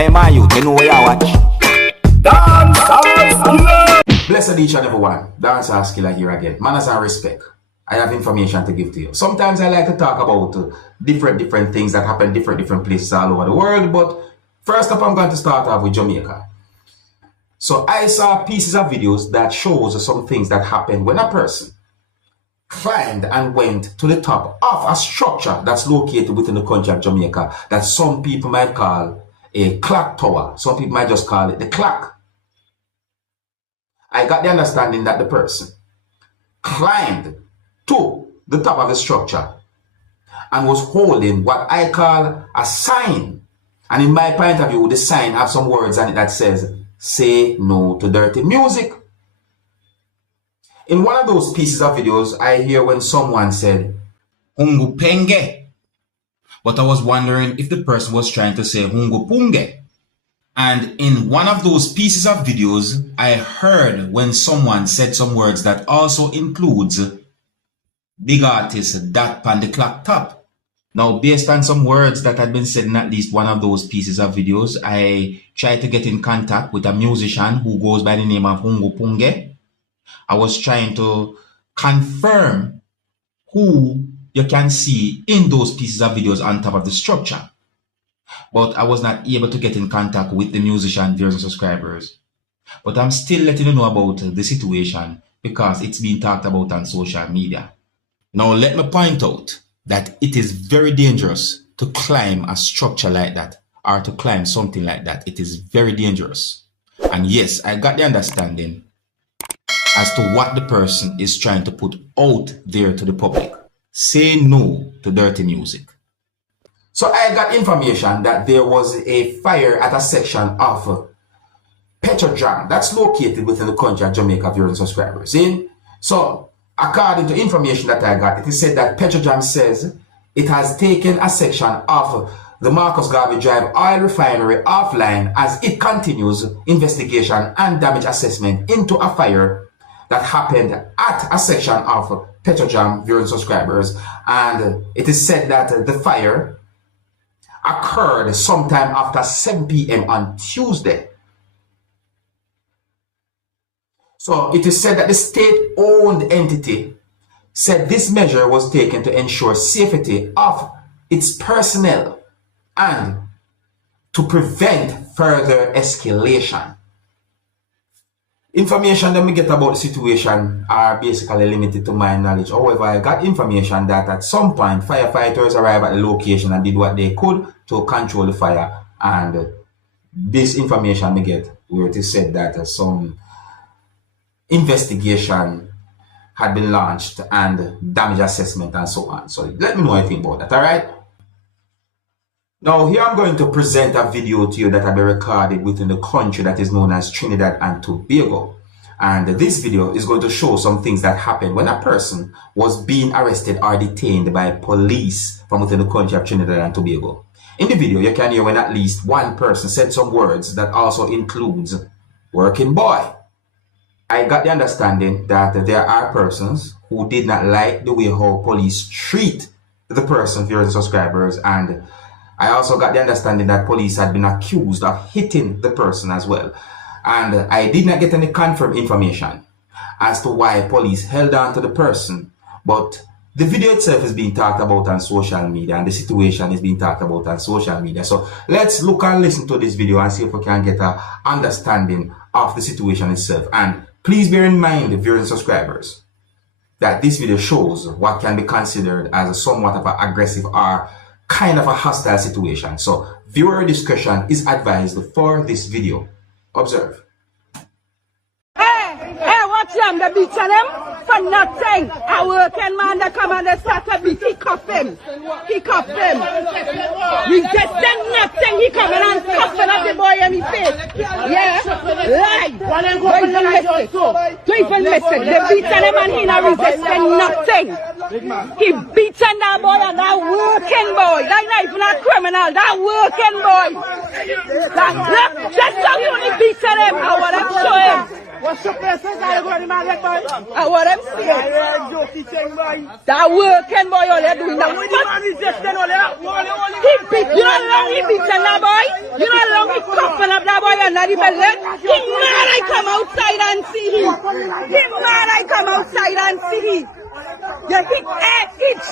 Hey man, you know where you watch. Dancehall skilla. Blessed each and everyone. Dancehall skilla here again. Manners and respect. I have information to give to you. Sometimes I like to talk about different things that happen different places all over the world. But first up, I'm going to start off with Jamaica. So I saw pieces of videos that shows some things that happen when a person climbed and went to the top of a structure that's located within the country of Jamaica that some people might call a clock tower. Some people might just call it the clock. I got the understanding that the person climbed to the top of the structure and was holding what I call a sign. And in my point of view, the sign has some words on it that says, "Say no to dirty music." In one of those pieces of videos, I hear when someone said, "Hungu penge." But I was wondering if the person was trying to say Hungu punge. And in one of those pieces of videos, I heard when someone said some words that also includes big artist that pan the clock top. Now, based on some words that had been said in at least one of those pieces of videos, I tried to get in contact with a musician who goes by the name of Hungu Punge. I was trying to confirm who you can see in those pieces of videos on top of the structure. But I was not able to get in contact with the musician, viewers and subscribers. But I'm still letting you know about the situation because it's being talked about on social media. Now, let me point out that it is very dangerous to climb a structure like that or to climb something like that. It is very dangerous. And yes, I got the understanding as to what the person is trying to put out there to the public. Say no to dirty music. So I got information that there was a fire at a section of Petrojam that's located within the country of Jamaica, viewers and subscribers. See? So according to information that I got, it is said that Petrojam says it has taken a section of the Marcus Garvey Drive oil refinery offline as it continues investigation and damage assessment into a fire that happened at a section of Petrojam, viewers and subscribers. And it is said that the fire occurred sometime after 7 p.m. on Tuesday. So it is said that the state-owned entity said this measure was taken to ensure safety of its personnel and to prevent further escalation. Information that we get about the situation are basically limited to my knowledge. However, I got information that at some point firefighters arrived at the location and did what they could to control the fire. And this information we get where it is said that some investigation had been launched and damage assessment and so on. So let me know anything about that, all right? Now here I'm going to present a video to you that I recorded within the country that is known as Trinidad and Tobago. And this video is going to show some things that happened when a person was being arrested or detained by police from within the country of Trinidad and Tobago. In the video, you can hear when at least one person said some words that also includes working boy. I got the understanding that there are persons who did not like the way how police treat the person, viewers and subscribers, and I also got the understanding that police had been accused of hitting the person as well. And I did not get any confirmed information as to why police held on to the person. But the video itself is being talked about on social media and the situation is being talked about on social media. So let's look and listen to this video and see if we can get an understanding of the situation itself. And please bear in mind, viewers and subscribers, that this video shows what can be considered as a somewhat of an aggressive or kind of a hostile situation. So viewer discretion is advised for this video. Observe. Hey, watch them, the beat on them for nothing. A working man that come and they start to beat, he cuff him. He cuff him. We just did nothing, he coming and cuffing at the boy in his face. Yeah, lie. Don't even listen. They beat on him and he not resisting nothing. He beating that boy and that working boy. That not even a criminal, that working boy. That, look, just how you only beating him. I want to show him. What's your person? I want him saying. That working boy, all they're doing now. He beat, you know how long he beating that boy? You know how long he at the building. He mad I come outside and see him. He mad I come outside and see him. Yeah, he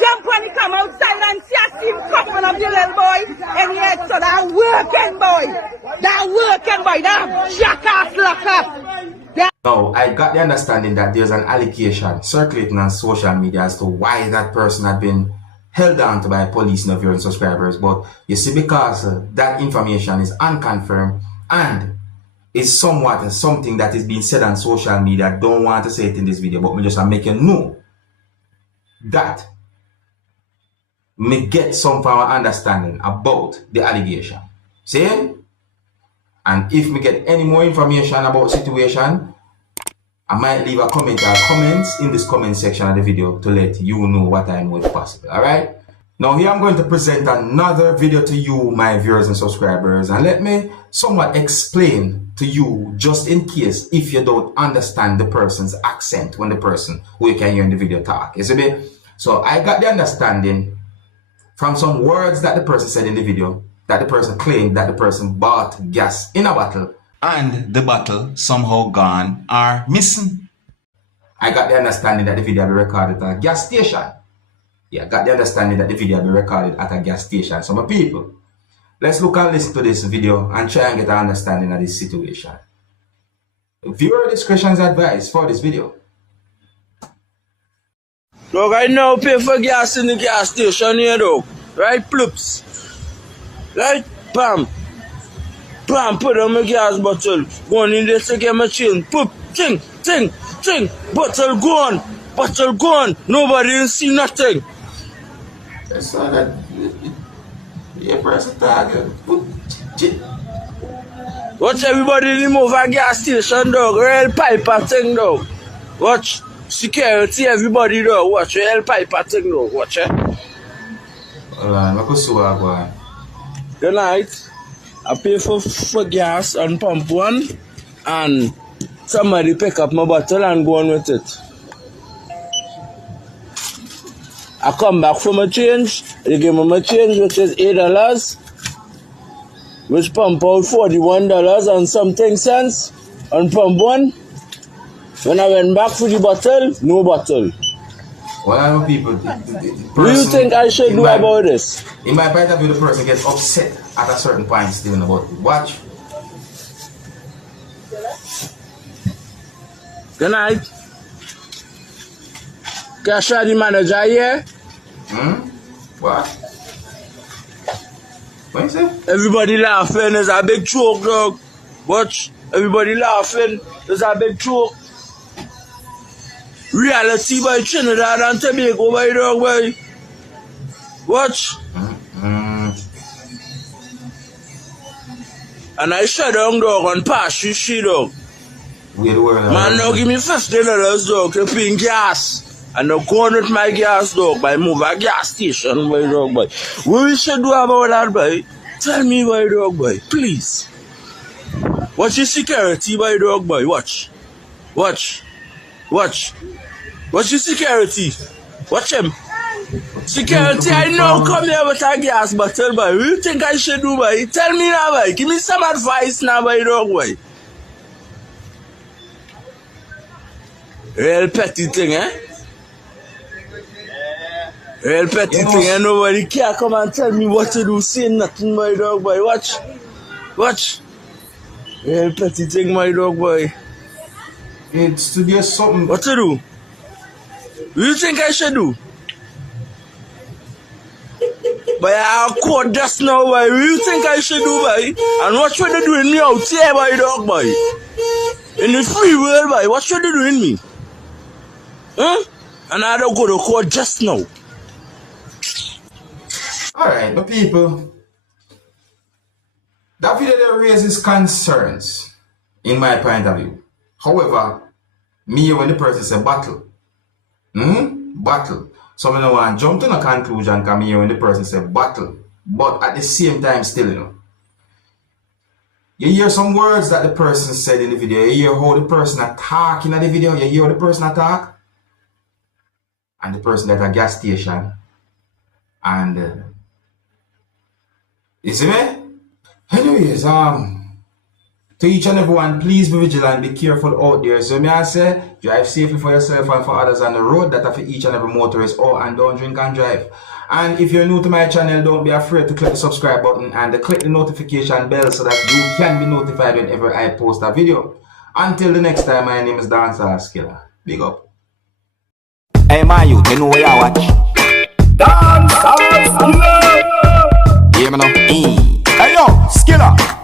jump when he come outside and see him coughing up the little boy. And he had so that working boy, that jackass lock up. Now, I got the understanding that there's an allegation circulating on social media as to why that person had been held down to by police and viewing subscribers. But you see, because that information is unconfirmed and is somewhat something that is being said on social media, I don't want to say it in this video, but me just make you know that me get some form of understanding about the allegation. See? And if me get any more information about the situation, I might leave a comment or comments in this comment section of the video to let you know what I know if possible. Alright? Now here I'm going to present another video to you, my viewers and subscribers, and let me somewhat explain to you, just in case if you don't understand the person's accent when the person who you can hear in the video talk. You see me? So I got the understanding from some words that the person said in the video, that the person claimed that the person bought gas in a bottle and the bottle somehow gone or missing. I got the understanding that the video will be recorded at a gas station. Yeah, I got the understanding that the video will be recorded at a gas station. So my people, let's look and listen to this video and try and get an understanding of this situation. Viewer discretion is advised for this video. Look, I now pay for gas in the gas station here though. Right, ploops? Right, bam. Bam, put on my gas bottle. Go on in there to get my change. Poop, ting, ting, ting. Bottle gone. Bottle gone. Nobody didn't see nothing. That's all that. Yeah, person target. Watch everybody remove a gas station dog. Real piper thing dog. Watch. Security, everybody dog. Watch real piper thing dog. Watch it. Hold on, I go see what going. Good night. I pay for gas and pump one, and somebody pick up my bottle and go on with it. I come back for my change. They give me my change, which is $8, which pump out $41 and something cents on pump one. When I went back for the bottle, no bottle. Well, I know people. What do you think I should do about this? In my point of view, the person gets upset at a certain point still about it. Watch. Good night. Cash the manager here. What? What you say? Everybody laughing. There's a big joke, dog. Watch. Everybody laughing. There's a big joke. Reality by Trinidad and Tobago, by dog, boy. Watch. And I shut down, dog, and pass you shit, dog. Man, now give me $50, dog, to pay gas. And now go on with my gas, dog, by move a gas station, boy, dog, boy. What we should do about that, boy? Tell me, boy, dog, boy, please. Watch your security, boy, dog, boy. Watch. Watch. Watch. Watch your security. Watch him. Security, I know come here with a gas bottle, boy. What do you think I should do, boy? Tell me now, boy. Give me some advice now, boy, dog, boy. Real petty thing, eh? Real petty thing, and nobody can come and tell me what to do. Say nothing, my dog, boy. Watch. Watch. Real petty thing, my dog, boy. It's to get something. What to do? What do you think I should do? But I'll caught just now, boy. What do you think I should do, boy? And what should they doing me out here, boy, dog, boy? In the free world, boy, what should they doing me? Huh? And I don't go to court just now. Alright, the people. That video there raises concerns, in my point of view. However, me when the person say battle. Battle. So I don't want to jump to a conclusion because me when the person say battle. But at the same time still, you know. You hear some words that the person said in the video. You hear how the person attack in the video. You hear how the person attack. And the person at a gas station. And you see me? Anyways, To each and everyone, please be vigilant, be careful out there. So may I say, drive safely for yourself and for others on the road. That are for each and every motorist. Oh, and don't drink and drive. And if you're new to my channel, don't be afraid to click the subscribe button and click the notification bell so that you can be notified whenever I post a video. Until the next time, my name is Dancehall Skilla. Big up. Hey man, you know where I watch. Dancehall Skilla. Yeah, man. Hey yo, Skilla.